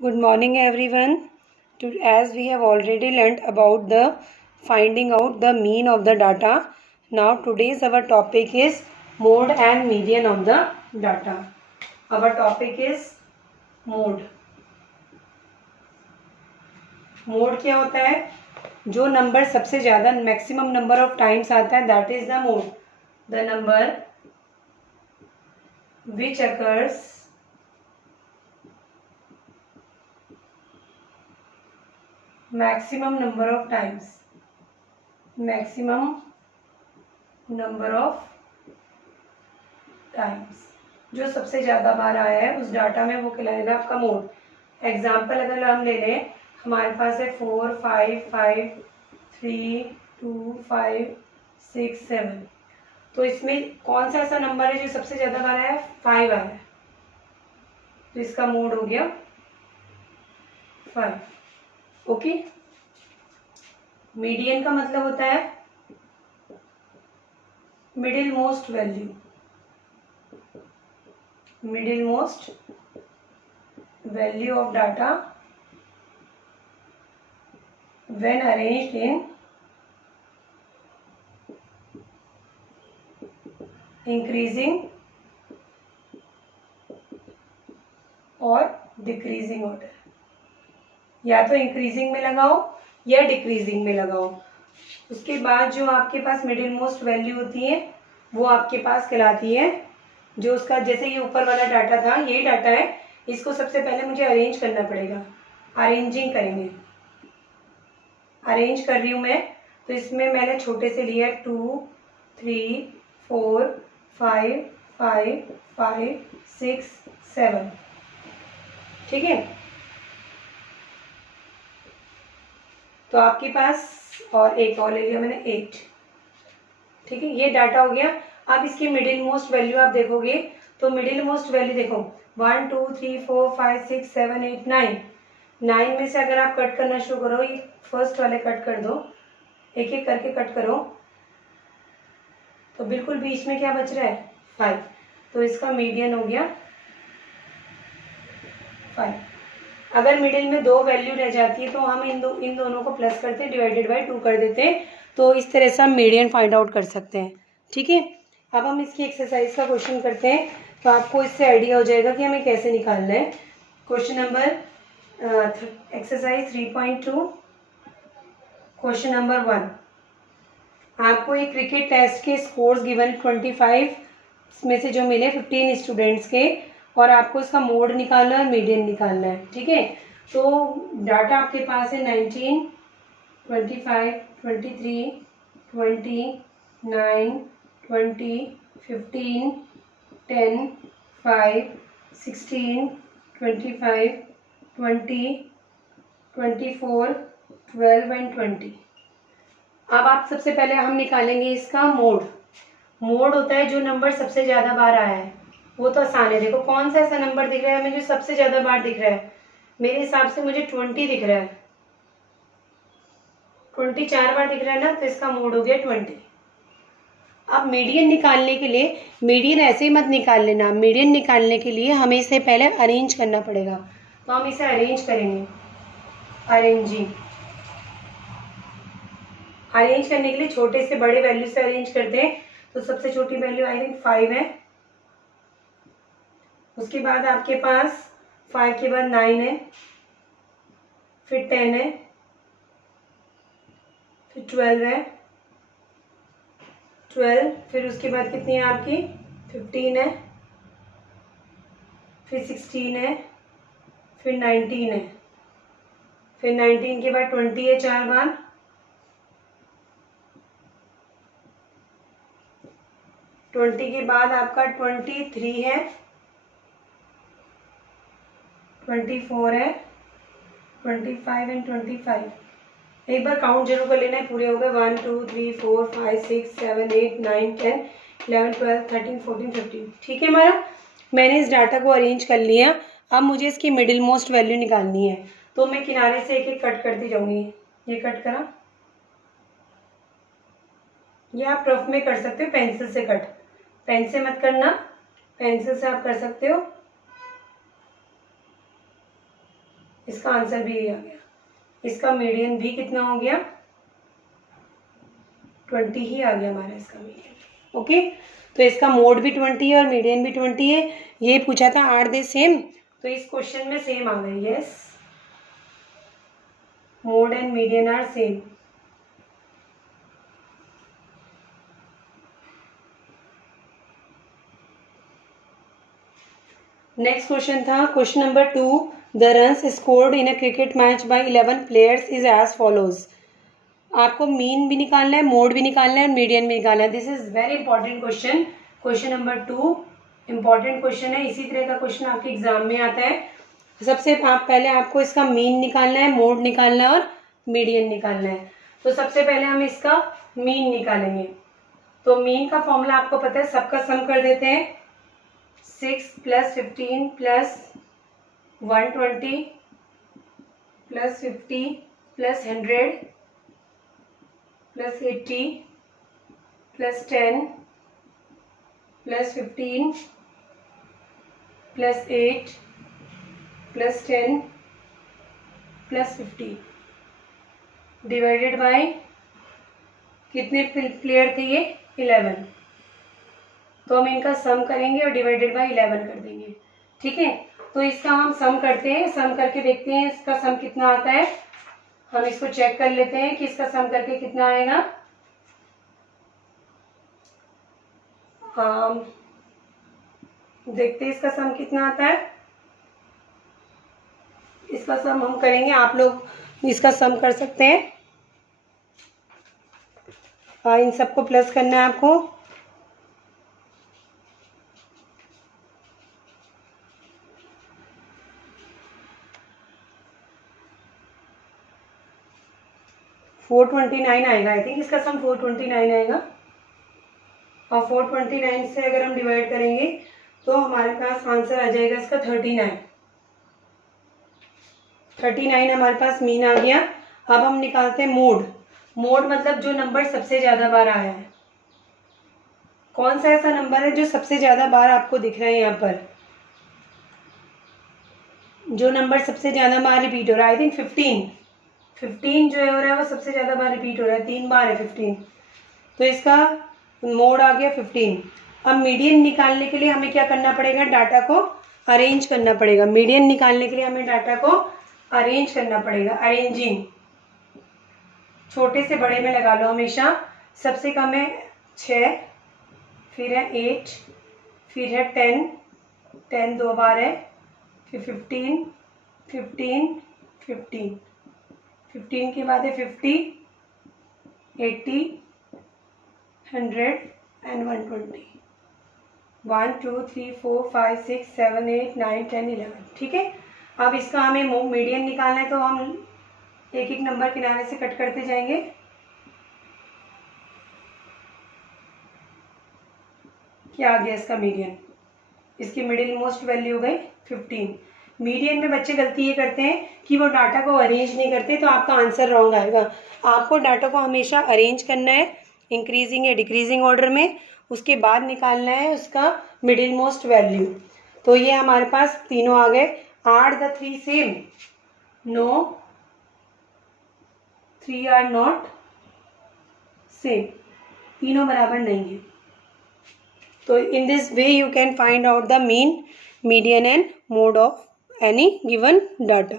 Good morning, everyone. As we have already learnt about the finding out the mean of the data, now today's our topic is mode and median of the data. Our topic is mode. Mode क्या होता है? जो number सबसे ज़्यादा maximum number of times आता है that is the mode. The number which occurs maximum number of times, maximum number of times, जो सबसे ज़्यादा बार आया है उस डाटा में वो कहलाएगा आपका मोड. एग्जाम्पल अगर हम ले लें, हमारे पास है 4, 5, 5, 3, 2, 5, 6, 7. तो इसमें कौन सा ऐसा नंबर है जो सबसे ज़्यादा बार आया है? 5 आया है, तो इसका मोड हो गया 5. ओके. मीडियन का मतलब होता है middle most value. Middle most value of data when arranged in increasing और डिक्रीजिंग ऑर्डर. या तो इंक्रीजिंग में लगाओ या डिक्रीजिंग में लगाओ. उसके बाद जो आपके पास मिडिल मोस्ट वैल्यू होती है वो आपके पास कहलाती है, जो उसका जैसे ये ऊपर वाला डाटा था, ये डाटा है, इसको सबसे पहले मुझे अरेंज करना पड़ेगा. अरेंजिंग करेंगे. अरेंज कर रही हूँ मैं, तो इसमें मैंने छोटे से लिया 2, 3, 4, 5, 5, 5, 6, 7. ठीक है. तो आपके पास और एक और ले लिया मैंने 8. ठीक है, ये डाटा हो गया. अब इसकी मिडिल मोस्ट वैल्यू आप देखोगे तो मिडिल मोस्ट वैल्यू देखो 1, 2, 3, 4, 5, 6, 7, 8, 9. 9 में से अगर आप कट करना शुरू करो, ये फर्स्ट वाले कट कर दो, एक एक करके कट करो, तो बिल्कुल बीच में क्या बच रहा है? 5. तो इसका मीडियन हो गया 5. अगर मिडिल में 2 वैल्यू रह जाती है तो हम इन दोनों को प्लस करते हैं, डिवाइडेड बाय 2 कर देते हैं. तो इस तरह से हम मीडियन फाइंड आउट कर सकते हैं. ठीक है. अब हम इसकी एक्सरसाइज का क्वेश्चन करते हैं, तो आपको इससे आइडिया हो जाएगा कि हमें कैसे निकालना है. Question number exercise 3.2. Question number 1. आपको एक क्रिकेट टेस्ट के स्कोर्स गिवन 25 में से जो मिले 15 स्टूडेंट्स के, और आपको इसका मोड निकालना है और मीडियन निकालना है. ठीक है. तो डाटा आपके पास है 19, 25, 23, 20, 9, 20, 15, 10, 5, 16, 25, 20, 24, 12 एंड 20. अब आप सबसे पहले हम निकालेंगे इसका मोड. मोड होता है जो नंबर सबसे ज़्यादा बार आया है. वो तो आसान है. देखो कौन सा ऐसा नंबर दिख रहा है हमें जो सबसे ज़्यादा बार दिख रहा है? मेरे हिसाब से मुझे 20 दिख रहा है. 20 4 बार दिख रहा है ना, तो इसका मोड हो गया 20. अब मीडियन निकालने के लिए, मीडियन ऐसे ही मत निकाल लेना, मीडियन निकालने के लिए हमें इसे पहले अरेंज करना पड़ेगा. तो हम इसे अरेंज करेंगे. अरेंजिंग. अरेंज करने के लिए छोटे से बड़े वैल्यू से अरेंज करते हैं. तो सबसे छोटी वैल्यू आई थिंक 5 है. उसके बाद आपके पास 5 के बाद 9 है, फिर 10 है, फिर 12 है, 12, फिर उसके बाद कितनी है आपकी 15 है, फिर 16 है, फिर 19 है, फिर 19 के बाद 20 है 4 बार, ट्वेंटी के बाद आपका 23 है, 24 है, 25 एंड 25. एक बार काउंट जरूर कर लेना है, पूरे हो गए. 1, 2, 3, 4, 5, 6, 7, 8, 9, 10, 11, 12, 13, 14, 15. ठीक है. हमारा मैंने इस डाटा को अरेंज कर लिया. अब मुझे इसकी मिडिल मोस्ट वैल्यू निकालनी है, तो मैं किनारे से एक एक कट करती जाऊंगी. ये कट करा, ये आप रफ में कर सकते हो, पेंसिल से कट. पेन से मत करना, पेंसिल से आप कर सकते हो. इसका आंसर भी यही आ गया। इसका मीडियन भी कितना हो गया, 20 ही आ गया हमारा इसका मीडियन। ओके, तो इसका मोड भी 20 है और मीडियन भी 20 है। ये पूछा था आर दे सेम, तो इस क्वेश्चन में सेम आ गई। Yes, mode and median are same. Next question था question number 2, the runs scored in a cricket match by 11 players is as follows. आपको मीन भी निकालना है, मोड भी निकालना है, मीडियन भी निकालना है। This is very important question, question number 2 important question है। इसी तरह का क्वेश्चन आपके एग्जाम में आता है। सबसे पहले आपको इसका मीन निकालना है, मोड निकालना है और मीडियन निकालना है। तो सबसे पहले हम इसका मीन निकालेंगे। तो मीन का फॉर्मूला आपको पता है, सबका सम कर देते हैं। 6 + 15 + 120 + 50 + 100 + 80 + 10 + 15 + 8 + 10 + 50 डिवाइडेड बाय कितने प्लेयर थे ये, 11। तो हम इनका सम करेंगे और डिवाइडेड बाय 11 कर देंगे। ठीक है, तो इसका हम सम करते हैं, सम करके देखते हैं इसका सम कितना आता है। हम इसको चेक कर लेते हैं कि इसका सम करके कितना आएगा। देखते हैं इसका सम कितना आता है। इसका सम हम करेंगे, आप लोग इसका सम कर सकते हैं। इन सबको प्लस करना है आपको। $429 आएगा। आई थिंक इसका सम 429 आएगा। और 429 से अगर हम डिवाइड करेंगे तो हमारे पास आंसर आ जाएगा इसका 39 हमारे पास मीन आ गया। अब हम निकालते हैं मोड। मोड मतलब जो नंबर सबसे ज्यादा बार आया है। कौन सा ऐसा नंबर है जो सबसे ज्यादा बार आपको दिख रहा है यहाँ पर, जो नंबर सबसे ज्यादा बार रिपीट हो रहा है। आई थिंक 15 जो हो रहा है वो सबसे ज्यादा बार रिपीट हो रहा है, 3 बार है 15। तो इसका मोड आ गया 15। अब मीडियन निकालने के लिए हमें क्या करना पड़ेगा, डाटा को अरेंज करना पड़ेगा। मीडियन निकालने के लिए हमें डाटा को अरेंज करना पड़ेगा। अरेंजिंग, छोटे से बड़े में लगा लो हमेशा। सबसे कम है 6, फिर है 8, फिर है 10 2 बार है, फिर 15 के बाद है 50, 80, 100 एंड 120। 1 2 3 4 5 6 7 8 9 10 11। ठीक है, अब इसका हमें मीडियन निकालना है, तो हम एक एक नंबर किनारे से कट करते जाएंगे। क्या आ गया इसका मीडियन, इसकी मिडिल मोस्ट वैल्यू हो गई 15। मीडियन में बच्चे गलती ये करते हैं कि वो डाटा को अरेंज नहीं करते, तो आपका आंसर रॉन्ग आएगा। आपको डाटा को हमेशा अरेंज करना है इंक्रीजिंग या डिक्रीजिंग ऑर्डर में, उसके बाद निकालना है उसका मिडिल मोस्ट वैल्यू। तो ये हमारे पास तीनों आ गए। Are the 3 same, no 3 are not same, तीनों बराबर नहीं है। तो in this way you can find out the mean, median and mode of any given data.